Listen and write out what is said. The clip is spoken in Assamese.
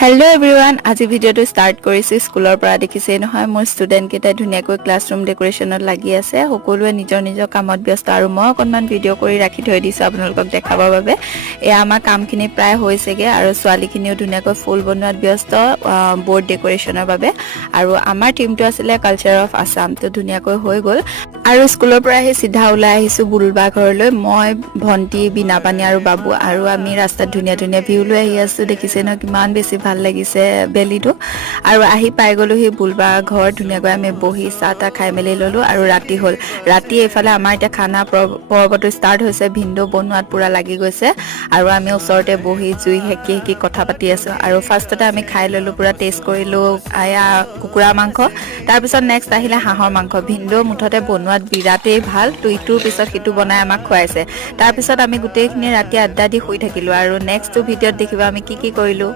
হেল্ল' এভৰিৱান, আজি ভিডিঅ'টো ষ্টাৰ্ট কৰিছোঁ স্কুলৰ পৰা। দেখিছেই নহয়, মোৰ ষ্টুডেণ্টকেইটাই ধুনীয়াকৈ ক্লাছৰুম ডেক'ৰেশ্যনত লাগি আছে। সকলোৱে নিজৰ নিজৰ কামত ব্যস্ত আৰু মই অকণমান ভিডিঅ' কৰি ৰাখি থৈ দিছোঁ আপোনালোকক দেখাবৰ বাবে। এয়া আমাৰ কামখিনি প্ৰায় হৈছেগৈ আৰু ছোৱালীখিনিও ধুনীয়াকৈ ফুল বনোৱাত ব্যস্ত বৰ্ড ডেক'ৰেশ্যনৰ বাবে। আৰু আমাৰ টীমটো আছিলে কালচাৰ অফ আছাম, তো ধুনীয়াকৈ হৈ গ'ল। আৰু স্কুলৰ পৰা আহি চিধা ওলাই আহিছোঁ বুলবা ঘৰলৈ। মই, ভণ্টি, বীণাপানী আৰু বাবু, আৰু আমি ৰাস্তাত ধুনীয়া ধুনীয়া ভিউ লৈ আহি আছোঁ। দেখিছে ন কিমান বেছি ভাল লাগিছে বেলিটো। আৰু আহি পাই গ'লো সেই বুলবা ঘৰ। ধুনীয়াকৈ আমি বহি চাহ তাহ খাই মেলি ল'লোঁ আৰু ৰাতি হ'ল। ৰাতি এইফালে আমাৰ এতিয়া খানা পৰ্বটো ষ্টাৰ্ট হৈছে। ভিনদেউ বনোৱাত পূৰা লাগি গৈছে আৰু আমি ওচৰতে বহি জুই সেকি সেকি কথা পাতি আছোঁ। আৰু ফাৰ্ষ্টতে আমি খাই ল'লোঁ, পূৰা টেষ্ট কৰিলোঁ এয়া কুকুৰা মাংস। তাৰপিছত নেক্সট আহিলে হাঁহৰ মাংস। ভিনদেউ মুঠতে বনোৱাত বিৰাটেই ভাল, তো ইটোৰ পিছত সিটো বনাই আমাক খুৱাইছে। তাৰপিছত আমি গোটেইখিনি ৰাতি আড্ডা দি শুই থাকিলোঁ আৰু নেক্সটটো ভিডিঅ'ত দেখিবা আমি কি কৰিলোঁ।